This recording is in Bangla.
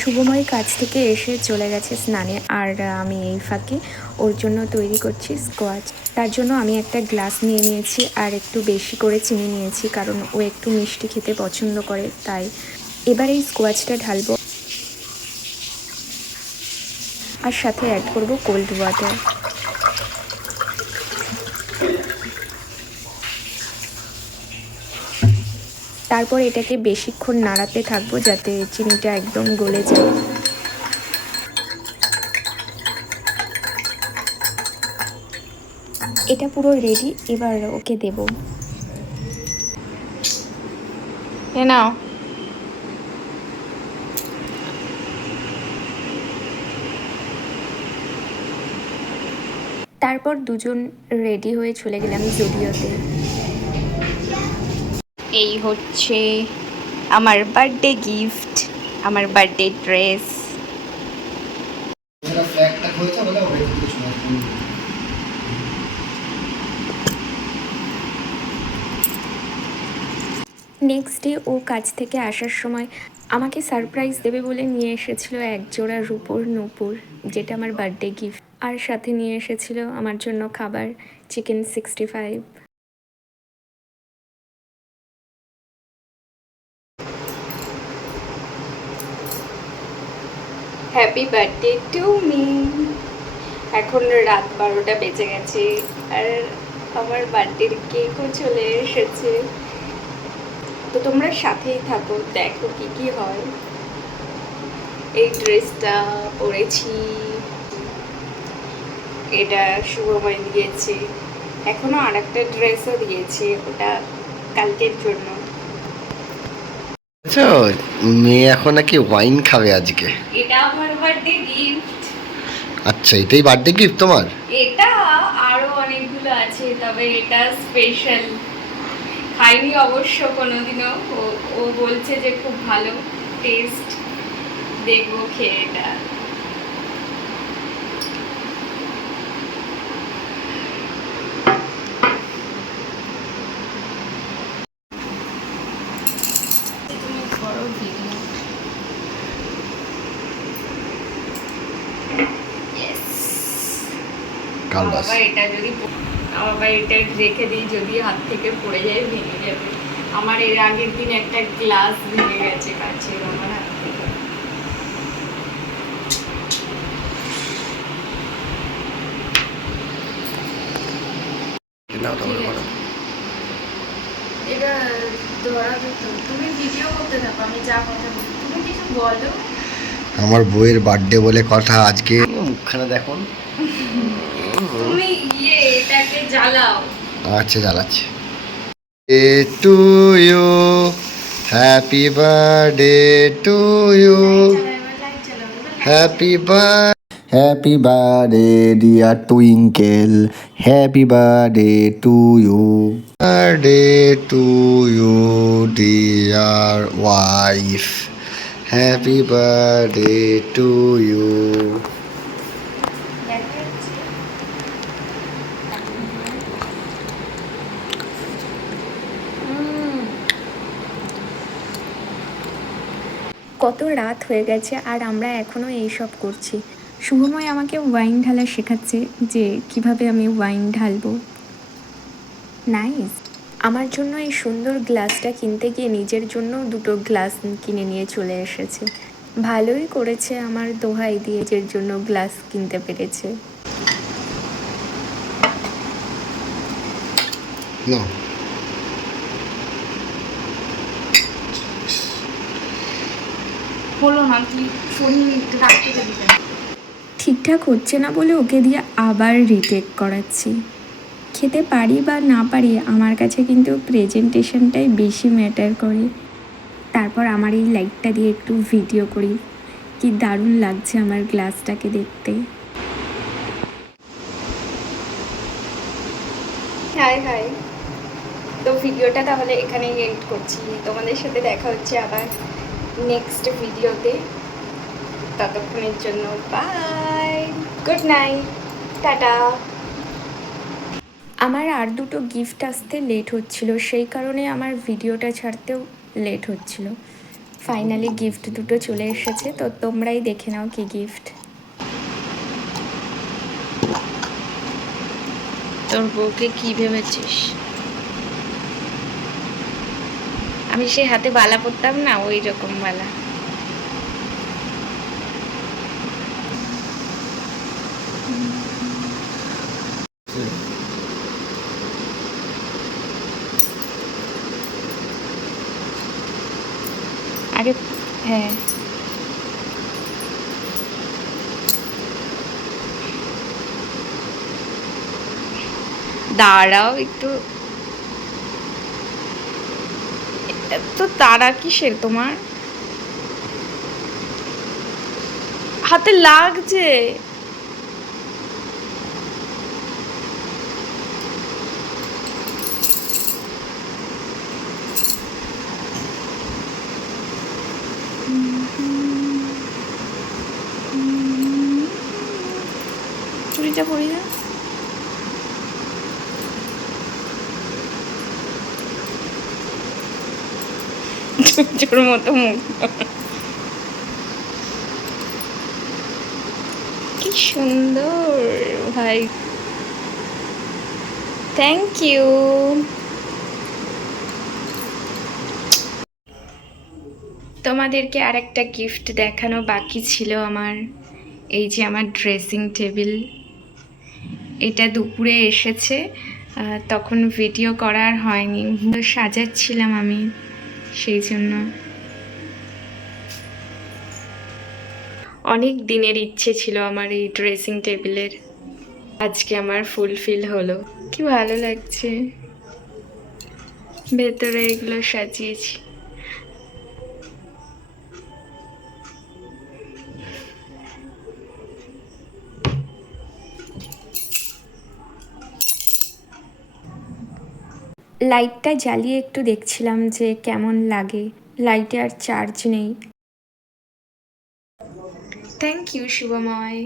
শুভময় কাজ থেকে এসে চলে গেছে স্নানে, আর আমি এই ফাঁকে ওর জন্য তৈরি করছি স্কোয়াচ। তার জন্য আমি একটা গ্লাস নিয়ে নিয়েছি আর একটু বেশি করে চিনি নিয়েছি, কারণ ও একটু মিষ্টি খেতে পছন্দ করে। তাই এবার এই স্কোয়াচটা ঢালবো আর সাথে অ্যাড করব কোল্ড ওয়াটার। তারপর এটাকে বেশিক্ষণ নাড়াতে থাকবো যাতে চিনিটা একদম গলে যায়। এটা পুরো রেডি, এবার ওকে দেব। এ নাও। তারপর দুজন রেডি হয়ে চলে গেলাম জুডিওতে। এই হচ্ছে আমার বার্থডে গিফট, আমার বার্থডে ড্রেস। নেক্সট ডে ও কাজ থেকে আসার সময় আমাকে সারপ্রাইজ দেবে বলে নিয়ে এসেছিল এক জোড়া রূপোর নূপুর, যেটা আমার বার্থডে গিফট। আর সাথে নিয়ে এসেছিল আমার জন্য খাবার, chicken 65। Happy birthday to me. এখন রাত 12টা বেজে গেছে আর আমার বার্থডের কেকও চলে এসেছে। তো তোমরা সাথেই থাকো, দেখো কি কি হয়। এই ড্রেসটা পরেছি, এটা শুভময় দিয়েছে। এখনো আর একটা ড্রেসও দিয়েছে, ওটা কালকের জন্য। মেয়ে এখন নাকি ওয়াইন খাবে আজকে। এটা আমার বার্থডে গিফট। আচ্ছা, এটাই বার্থডে গিফট তোমার? এটা আরো অনেকগুলো আছে, তবে এটা স্পেশাল। খাইনি অবশ্য কোনোদিনও। ও বলছে যে খুব ভালো টেস্ট, দেখবো খেয়ে এটা। তুমি করো ভিডিও। বাবা এটা যদি বাবা এটা রেখে দিই, যদি হাত থেকে পড়ে যায় ভেঙে যাবে। আমার এর আগের দিন একটা গ্লাস ভেঙে গেছে কাছের আমার হাত থেকে। এটা ধরা যেত। তুমি ভিডিও করতে থাকো, আমি যা কথা বলি তুমি কিছু বলো। আমার বউয়ের বার্থডে বলে কথা আজকে। মুখখানা দেখুন। তুমি এটাকে জ্বালাও। আচ্ছা, জ্বালাচ্ছি। To you, happy birthday to you, happy happy birthday dear Twinkle, happy birthday to you, birthday to you dear wife, happy birthday to you. কত রাত হয়ে গেছে আর আমরা এখনও এইসব করছি। শুভময় আমাকে ওয়াইন ঢালা শেখাচ্ছে যে কিভাবে আমি ওয়াইন ঢালবো। নাইস। আমার জন্য এই সুন্দর গ্লাসটা কিনতে গিয়ে নিজের জন্য দুটো গ্লাস কিনে নিয়ে চলে এসেছে। ভালোই করেছে, আমার দোহাই দিয়ে নিজের জন্য গ্লাস কিনতে পেরেছে। হলো না কি ঠিকঠাক হচ্ছে না বলে ওকে দিয়ে আবার রিটেক করাচ্ছি। খেতে পারি বা না পারি, আমার কাছে কিন্তু প্রেজেন্টেশনটাই বেশি ম্যাটার করে। তারপর আমার এই লাইটটা দিয়ে একটু ভিডিও করি। কি দারুণ লাগছে আমার গ্লাসটাকে দেখতে। High high. তো ভিডিওটা তাহলে এখানেই এন্ড করছি। তোমাদের সাথে দেখা হচ্ছে আবার নেক্সট ভিডিওতে। ততক্ষণের জন্য বাই, গুড নাইট, টাটা। আমার আর দুটো গিফট আসতে লেট হচ্ছিল, সেই কারণে আমার ভিডিওটা ছাড়তেও লেট হচ্ছিল। ফাইনালি গিফট দুটো চলে এসেছে, তো তোমরাই দেখে নাও কি গিফট। তোর বউকে কি ভেবেছিস? আমি সেই হাতে বালা পরতাম না, ওই রকম বালা। আরে হ্যাঁ, দাঁড়াও একটু। এত তাড়া কিসের তোমার? হাতে লাগছে। চুড়িটা পরি না। চোর মতো মুখ। কি সুন্দর ভাই, থ্যাংক ইউ। তোমাদেরকে আরেকটা গিফট দেখানো বাকি ছিল আমার। এই যে আমার ড্রেসিং টেবিল, এটা দুপুরে এসেছে, তখন ভিডিও করার হয়নি, সাজাচ্ছিলাম আমি, সেই জন্য। অনেক দিনের ইচ্ছে ছিল আমার এই ড্রেসিং টেবিলের, আজকে আমার ফুলফিল হলো। কি ভালো লাগছে, ভেতরে এগুলো সাজিয়েছি। লাইটটা জ্বালিয়ে একটু দেখছিলাম যে কেমন লাগে, লাইটে আর চার্জ নেই। Thank you Shubhamoy.